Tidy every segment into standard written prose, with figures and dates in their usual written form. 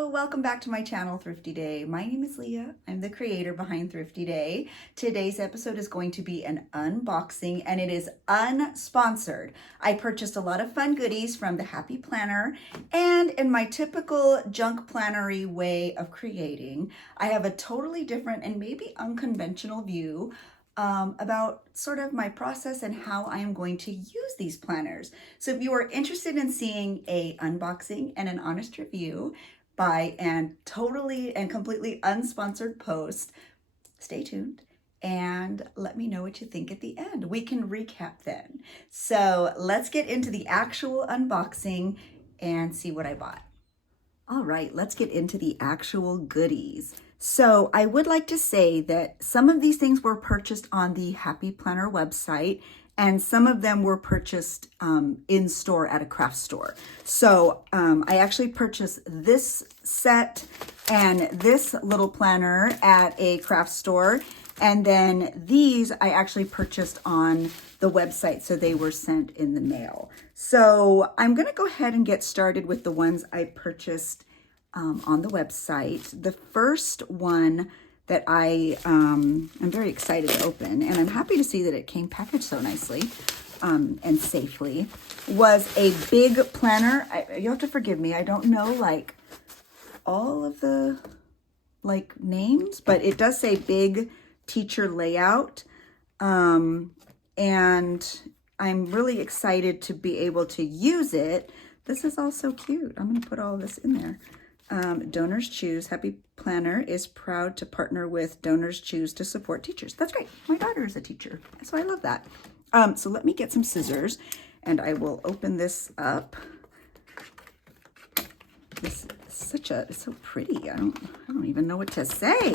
Hello, welcome back to my channel, Thrifty Day. My name is Leah. I'm the creator behind Thrifty Day. Today's episode is going to be an unboxing and it is unsponsored. I purchased a lot of fun goodies from the Happy Planner, and in my typical junk plannery way of creating, I have a totally different and maybe unconventional view about sort of my process and how I am going to use these planners. So if you are interested in seeing a unboxing and an honest review by an totally and completely unsponsored post, stay tuned and let me know what you think at the end. We can recap then. So let's get into the actual unboxing and see what I bought. All right, let's get into the actual goodies. So I would like to say that some of these things were purchased on the Happy Planner website, and some of them were purchased in store at a craft store. So I actually purchased this set and this little planner at a craft store. And then these I actually purchased on the website, so they were sent in the mail. So I'm gonna go ahead and get started with the ones I purchased on the website. The first one that I'm very excited to open, and I'm happy to see that it came packaged so nicely and safely, was a big planner. You'll have to forgive me, I don't know like all of the names, but it does say big teacher layout, and I'm really excited to be able to use it. This is all so cute. I'm going to put all this in there. Donors Choose. Happy Planner is proud to partner with Donors Choose to support teachers. That's great. My daughter is a teacher, so I love that. So let me get some scissors and I will open this up. This is it's so pretty. I don't even know what to say.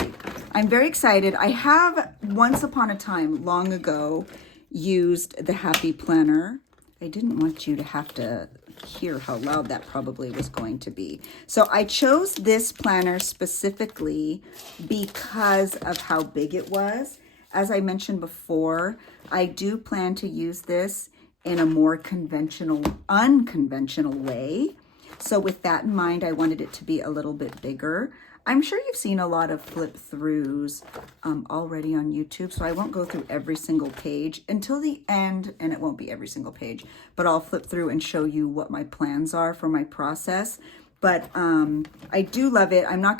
I'm very excited. I have once upon a time, long ago, used the Happy Planner. I didn't want you to have to hear how loud that probably was going to be. So I chose this planner specifically because of how big it was. As I mentioned before, I do plan to use this in a more unconventional way. So with that in mind, I wanted it to be a little bit bigger. I'm sure you've seen a lot of flip throughs already on YouTube, so I won't go through every single page until the end, and it won't be every single page, but I'll flip through and show you what my plans are for my process. But I do love it. I'm not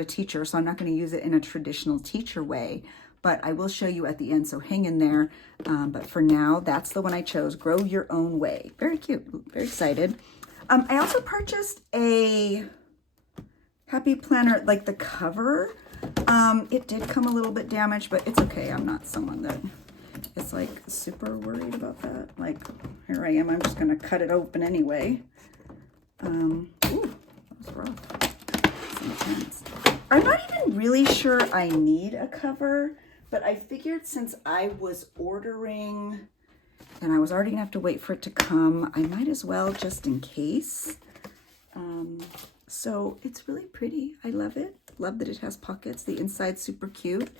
a teacher, so I'm not gonna use it in a traditional teacher way, but I will show you at the end, so hang in there. But for now, that's the one I chose, Grow Your Own Way. Very cute, very excited. I also purchased a Happy Planner, like the cover. It did come a little bit damaged, but it's okay. I'm not someone that is like super worried about that. Like, here I am, I'm just gonna cut it open anyway. Ooh, that was rough. That's intense. I'm not even really sure I need a cover, but I figured since I was ordering and I was already gonna have to wait for it to come, I might as well just in case. So it's really pretty. I love it. Love that it has pockets. The inside's super cute.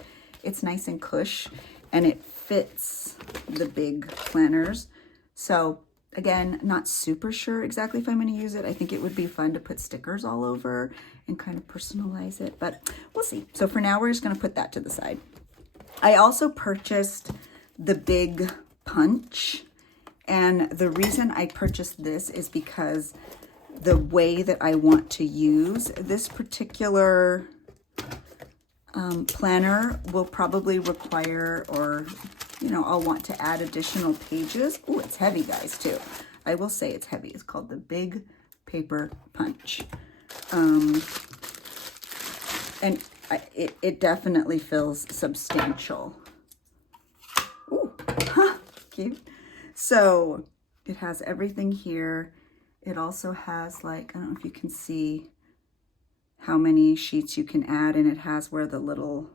It's nice and cush, and it fits the big planners. So again, not super sure exactly if I'm going to use it. I think it would be fun to put stickers all over and kind of personalize it, but we'll see. So for now, we're just going to put that to the side. I also purchased the big punch, and the reason I purchased this is because the way that I want to use this particular planner will probably require, or I'll want to add additional pages. Oh, it's heavy, guys, too. I will say it's heavy. It's called the Big Paper Punch. And it definitely feels substantial. Ooh, cute. So it has everything here. It also has, like, I don't know if you can see how many sheets you can add, and it has where the little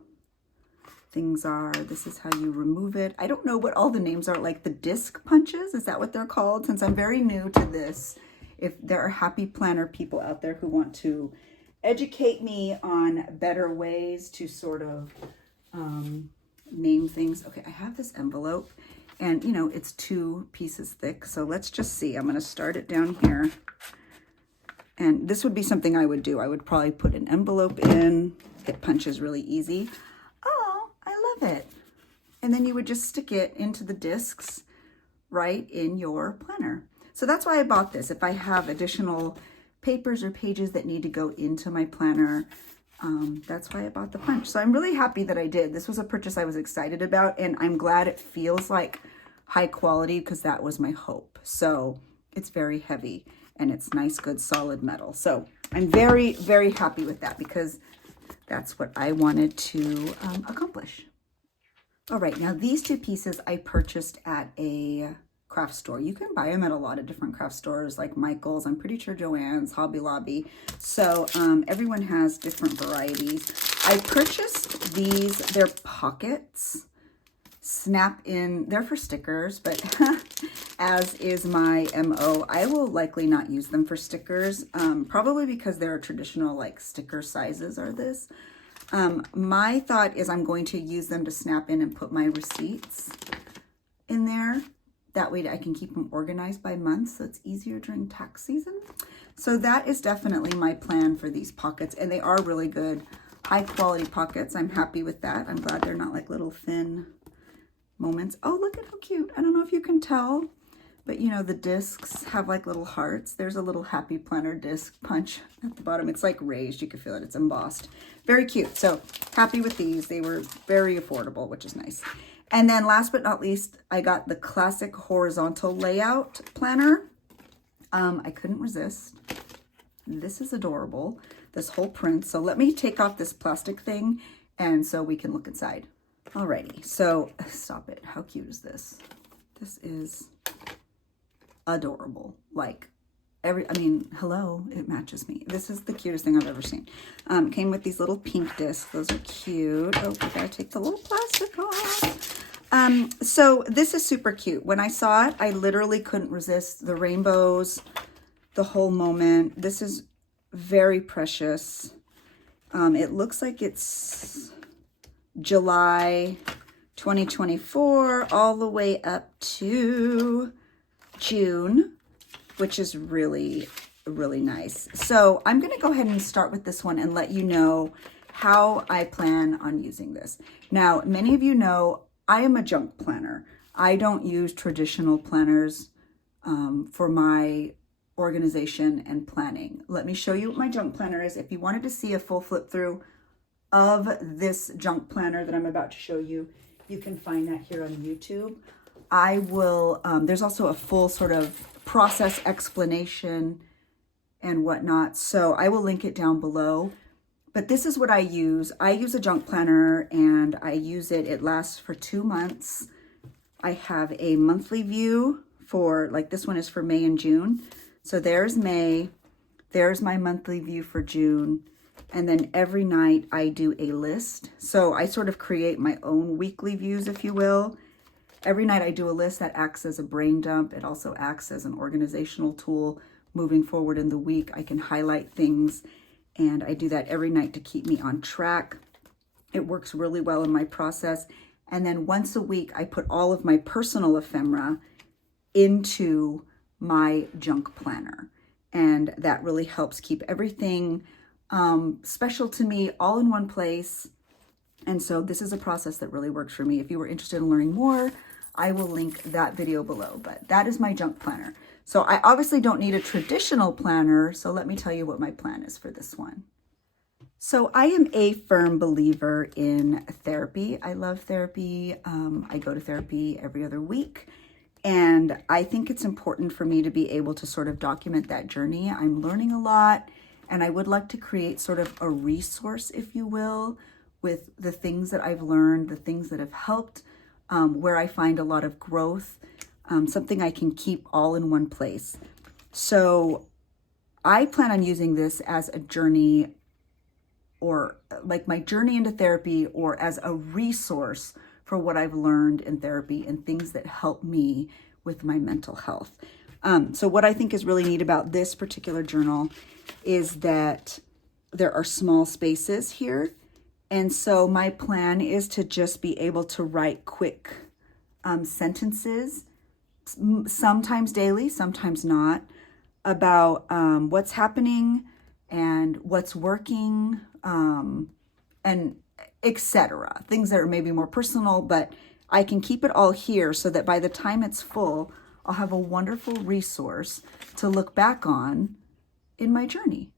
things are. This is how you remove it. I don't know what all the names are, like the disc punches. Is that what they're called? Since I'm very new to this, if there are Happy Planner people out there who want to educate me on better ways to sort of name things. Okay, I have this envelope. And, it's 2 pieces thick. So let's just see. I'm going to start it down here. And this would be something I would do. I would probably put an envelope in. It punches really easy. Oh, I love it. And then you would just stick it into the discs right in your planner. So that's why I bought this. If I have additional papers or pages that need to go into my planner, that's why I bought the punch. So I'm really happy that I did. This was a purchase I was excited about, and I'm glad it feels like high quality because that was my hope. So it's very heavy and it's nice, good, solid metal. So I'm very, very happy with that because that's what I wanted to accomplish. All right, now these two pieces I purchased at a craft store. You can buy them at a lot of different craft stores like Michael's, I'm pretty sure Joann's, Hobby Lobby. So everyone has different varieties. I purchased these, they're pockets, snap in, they're for stickers, but as is my MO, I will likely not use them for stickers, probably because they're traditional like sticker sizes are this. My thought is I'm going to use them to snap in and put my receipts in there. That way I can keep them organized by month, so it's easier during tax season. So that is definitely my plan for these pockets, and they are really good, high quality pockets. I'm happy with that. I'm glad they're not like little thin moments. Oh, look at how cute. I don't know if you can tell, but you know, the discs have like little hearts. There's a little happy planner disc punch at the bottom. It's like raised. You can feel it. It's embossed. Very cute. So happy with these. They were very affordable, which is nice. And then last but not least, I got the classic horizontal layout planner. I couldn't resist. This is adorable, this whole print. So let me take off this plastic thing and so we can look inside. Alrighty, so stop it. How cute is this? This is adorable. Like hello, it matches me. This is the cutest thing I've ever seen. Came with these little pink discs. Those are cute. Oh, we gotta take the little plastic off. So this is super cute. When I saw it, I literally couldn't resist the rainbows, the whole moment. This is very precious. It looks like it's July 2024 all the way up to June, which is really, really nice. So I'm going to go ahead and start with this one and let you know how I plan on using this. Now, many of you know I am a junk planner. I don't use traditional planners for my organization and planning. Let me show you what my junk planner is. If you wanted to see a full flip through of this junk planner that I'm about to show you, you can find that here on YouTube. I will, there's also a full sort of process explanation and whatnot. So I will link it down below. But this is what I use. I use a junk planner and I use it. It lasts for 2 months. I have a monthly view for, like this one is for May and June. So there's May, there's my monthly view for June. And then every night I do a list. So I sort of create my own weekly views, if you will. Every night I do a list that acts as a brain dump. It also acts as an organizational tool moving forward in the week. I can highlight things. And I do that every night to keep me on track. It works really well in my process. And then once a week, I put all of my personal ephemera into my junk planner. And that really helps keep everything special to me all in one place. And so this is a process that really works for me. If you were interested in learning more, I will link that video below. But that is my junk planner. So I obviously don't need a traditional planner, so let me tell you what my plan is for this one. So I am a firm believer in therapy. I love therapy. I go to therapy every other week, and I think it's important for me to be able to sort of document that journey. I'm learning a lot, and I would like to create sort of a resource, if you will, with the things that I've learned, the things that have helped, where I find a lot of growth. Something I can keep all in one place. So I plan on using this as a journey, or like my journey into therapy, or as a resource for what I've learned in therapy and things that help me with my mental health. So what I think is really neat about this particular journal is that there are small spaces here. And so my plan is to just be able to write quick sentences, sometimes daily, sometimes not, about what's happening and what's working, and etc. Things that are maybe more personal, but I can keep it all here so that by the time it's full, I'll have a wonderful resource to look back on in my journey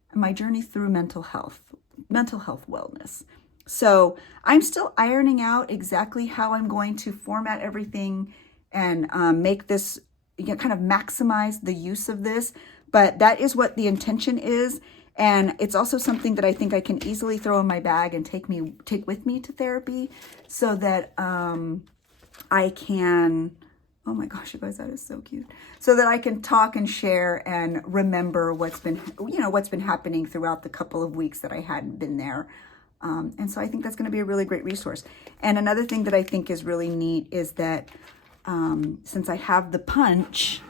through mental health wellness. So I'm still ironing out exactly how I'm going to format everything and make this, kind of maximize the use of this. But that is what the intention is. And it's also something that I think I can easily throw in my bag and take with me to therapy so that I can, oh my gosh, you guys, that is so cute. So that I can talk and share and remember what's been happening throughout the couple of weeks that I hadn't been there. And so I think that's going to be a really great resource. And another thing that I think is really neat is that since I have the punch,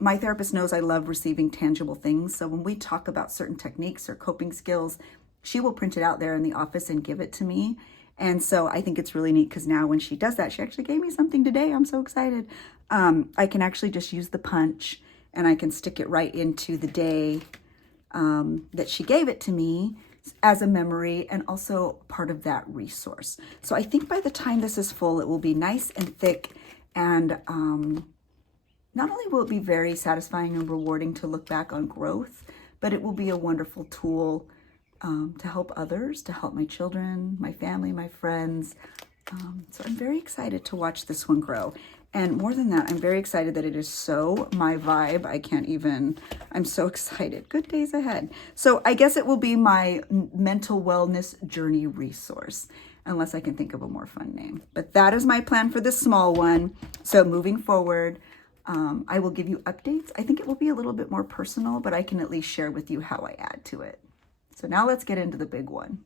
my therapist knows I love receiving tangible things. So when we talk about certain techniques or coping skills, she will print it out there in the office and give it to me. And so I think it's really neat because now when she does that, she actually gave me something today. I'm so excited. I can actually just use the punch and I can stick it right into the day that she gave it to me as a memory and also part of that resource. So I think by the time this is full, it will be nice and thick, and not only will it be very satisfying and rewarding to look back on growth, but it will be a wonderful tool to help others, to help my children, my family, my friends. So I'm very excited to watch this one grow. And more than that, I'm very excited that it is so my vibe. I'm so excited. Good days ahead. So I guess it will be my mental wellness journey resource, unless I can think of a more fun name. But that is my plan for this small one. So moving forward, I will give you updates. I think it will be a little bit more personal, but I can at least share with you how I add to it. So now let's get into the big one.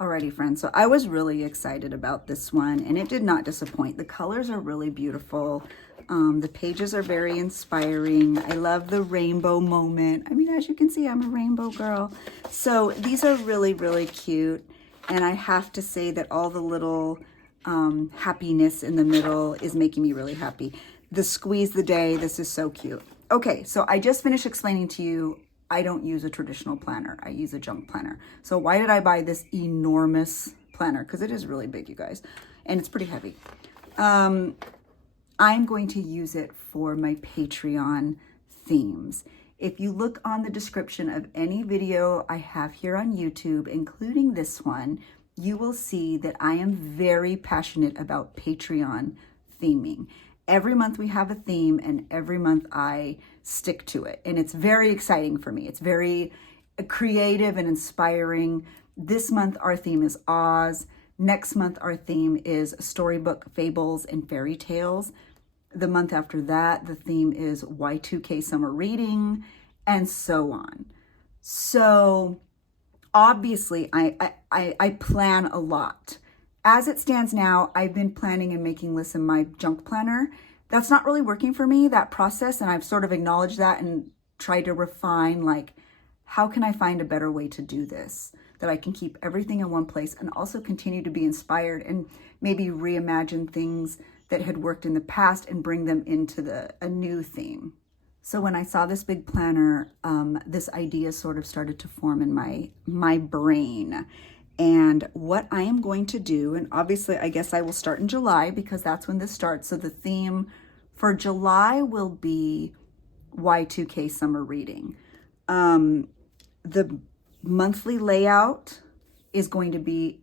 Alrighty, friends, so I was really excited about this one, and it did not disappoint. The colors are really beautiful. The pages are very inspiring. I love the rainbow moment. I mean, as you can see, I'm a rainbow girl. So these are really, really cute, and I have to say that all the little happiness in the middle is making me really happy. The squeeze the day, this is so cute. Okay, so I just finished explaining to you I don't use a traditional planner. I use a junk planner. So why did I buy this enormous planner? Because it is really big, you guys, and it's pretty heavy. I'm going to use it for my Patreon themes. If you look on the description of any video I have here on YouTube, including this one, you will see that I am very passionate about Patreon theming. Every month we have a theme, and every month I stick to it. And it's very exciting for me. It's very creative and inspiring. This month our theme is Oz. Next month our theme is storybook fables and fairy tales. The month after that, the theme is Y2K summer reading, and so on. So obviously I plan a lot. As it stands now, I've been planning and making lists in my junk planner. That's not really working for me, that process, and I've sort of acknowledged that and tried to refine, like, how can I find a better way to do this, that I can keep everything in one place and also continue to be inspired and maybe reimagine things that had worked in the past and bring them into a new theme. So when I saw this big planner, this idea sort of started to form in my brain. And what I am going to do, and obviously I guess I will start in July because that's when this starts. So the theme for July will be Y2K summer reading. The monthly layout is going to be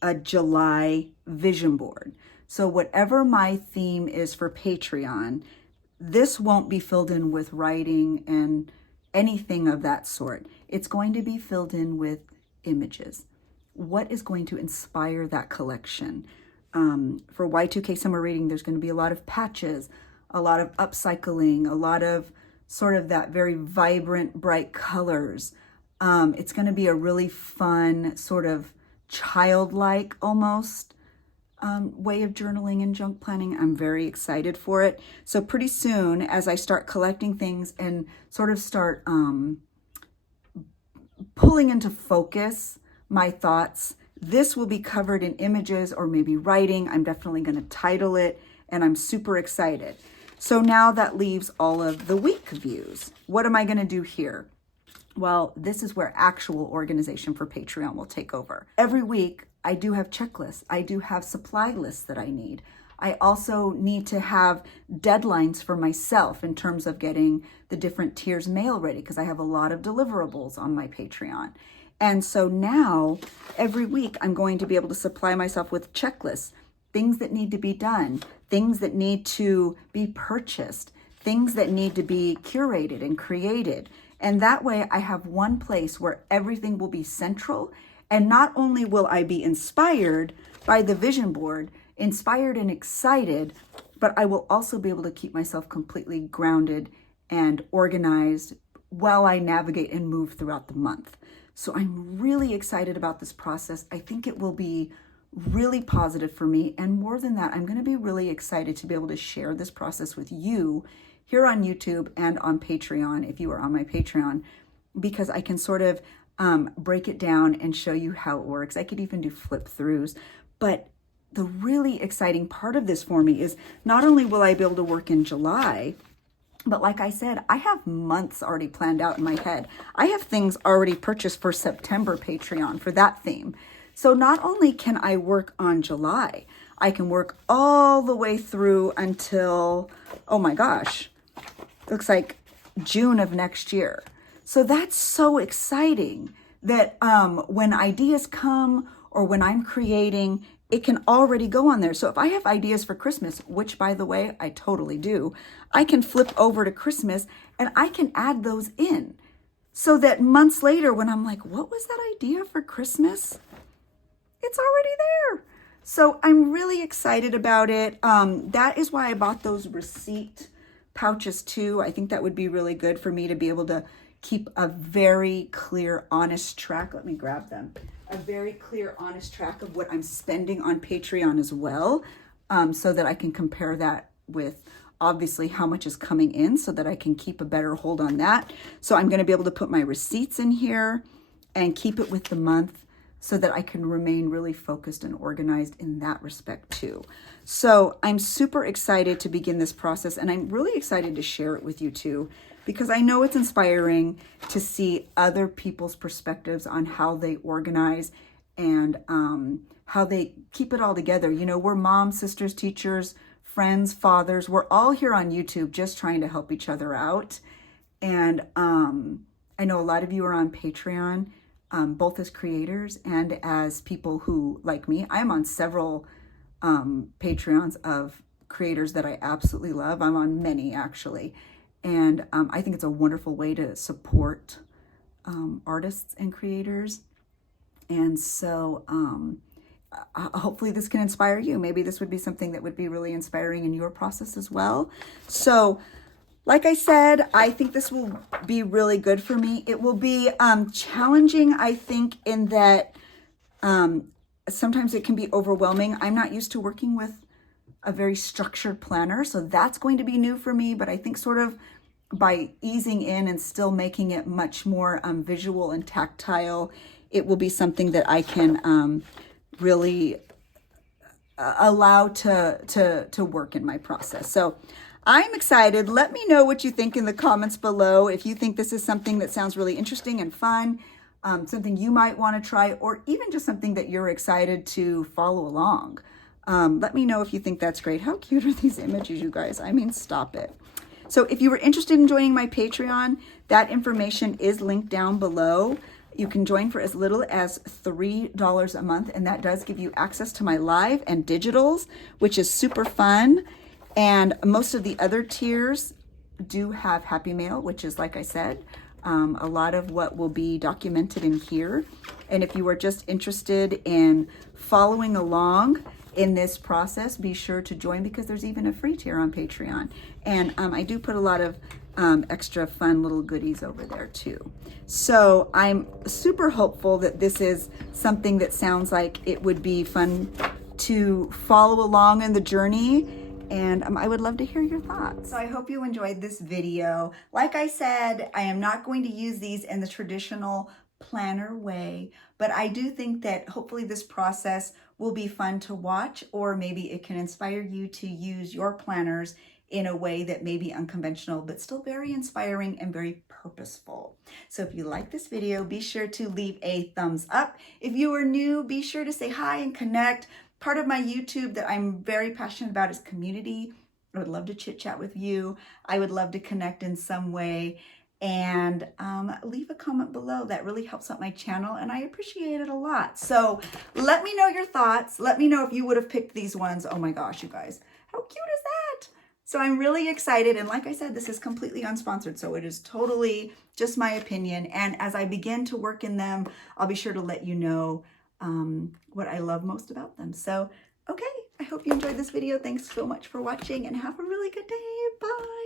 a July vision board. So whatever my theme is for Patreon, this won't be filled in with writing and anything of that sort. It's going to be filled in with images. What is going to inspire that collection? For Y2K summer reading, there's going to be a lot of patches, a lot of upcycling, a lot of sort of that very vibrant, bright colors. It's going to be a really fun, sort of childlike almost way of journaling and junk planning. I'm very excited for it. So pretty soon, as I start collecting things and sort of start pulling into focus my thoughts, this will be covered in images or maybe writing. I'm definitely going to title it, and I'm super excited. So now that leaves all of the week views. What am I going to do here? Well, this is where actual organization for Patreon will take over. Every week, I do have checklists. I do have supply lists that I need. I also need to have deadlines for myself in terms of getting the different tiers mail ready, because I have a lot of deliverables on my Patreon. And so now, every week, I'm going to be able to supply myself with checklists, things that need to be done, things that need to be purchased, things that need to be curated and created. And that way I have one place where everything will be central. And not only will I be inspired by the vision board, inspired and excited, but I will also be able to keep myself completely grounded and organized while I navigate and move throughout the month. So I'm really excited about this process. I think it will be really positive for me. And more than that, I'm going to be really excited to be able to share this process with you here on YouTube and on Patreon, if you are on my Patreon, because I can sort of break it down and show you how it works. I could even do flip throughs. But the really exciting part of this for me is not only will I be able to work in July, but like I said, I have months already planned out in my head. I have things already purchased for September Patreon for that theme. So not only can I work on July, I can work all the way through until, oh my gosh, looks like June of next year. So that's so exciting that when ideas come or when I'm creating, it can already go on there. So if I have ideas for Christmas, which by the way, I totally do, I can flip over to Christmas and I can add those in so that months later when I'm like, what was that idea for Christmas? It's already there. So I'm really excited about it. That is why I bought those receipt pouches too. I think that would be really good for me to be able to keep a very clear, honest track. Let me grab them. A very clear, honest track of what I'm spending on Patreon as well, so that I can compare that with obviously how much is coming in so that I can keep a better hold on that. So I'm going to be able to put my receipts in here and keep it with the month, so that I can remain really focused and organized in that respect too. So I'm super excited to begin this process, and I'm really excited to share it with you too, because I know it's inspiring to see other people's perspectives on how they organize and how they keep it all together. You know, we're moms, sisters, teachers, friends, fathers. We're all here on YouTube just trying to help each other out. And I know a lot of you are on Patreon, both as creators and as people who, like me, I'm on several Patreons of creators that I absolutely love. I'm on many actually. And I think it's a wonderful way to support artists and creators. And so hopefully this can inspire you. Maybe this would be something that would be really inspiring in your process as well. So like I said, I think this will be really good for me. It will be challenging, I think, in that sometimes it can be overwhelming. I'm not used to working with a very structured planner, so that's going to be new for me. But I think sort of by easing in and still making it much more visual and tactile, it will be something that I can really allow to work in my process. So I'm excited. Let me know what you think in the comments below. If you think this is something that sounds really interesting and fun, something you might want to try, or even just something that you're excited to follow along. Let me know if you think that's great. How cute are these images, you guys? I mean, stop it. So if you were interested in joining my Patreon, that information is linked down below. You can join for as little as $3 a month, and that does give you access to my live and digitals, which is super fun. And most of the other tiers do have Happy Mail, which is, like I said, a lot of what will be documented in here. And if you are just interested in following along in this process, be sure to join, because there's even a free tier on Patreon. And I do put a lot of extra fun little goodies over there too. So I'm super hopeful that this is something that sounds like it would be fun to follow along in the journey. And I would love to hear your thoughts. So I hope you enjoyed this video. Like I said, I am not going to use these in the traditional planner way, but I do think that hopefully this process will be fun to watch, or maybe it can inspire you to use your planners in a way that may be unconventional, but still very inspiring and very purposeful. So if you like this video, be sure to leave a thumbs up. If you are new, be sure to say hi and connect. Part of my YouTube that I'm very passionate about is community. I would love to chit chat with you. I would love to connect in some way, and leave a comment below. That really helps out my channel and I appreciate it a lot. So let me know your thoughts. Let me know if you would have picked these ones. Oh my gosh, you guys, how cute is that? So I'm really excited. And like I said, this is completely unsponsored. So it is totally just my opinion. And as I begin to work in them, I'll be sure to let you know what I love most about them. So, okay, I hope you enjoyed this video. Thanks so much for watching and have a really good day. Bye.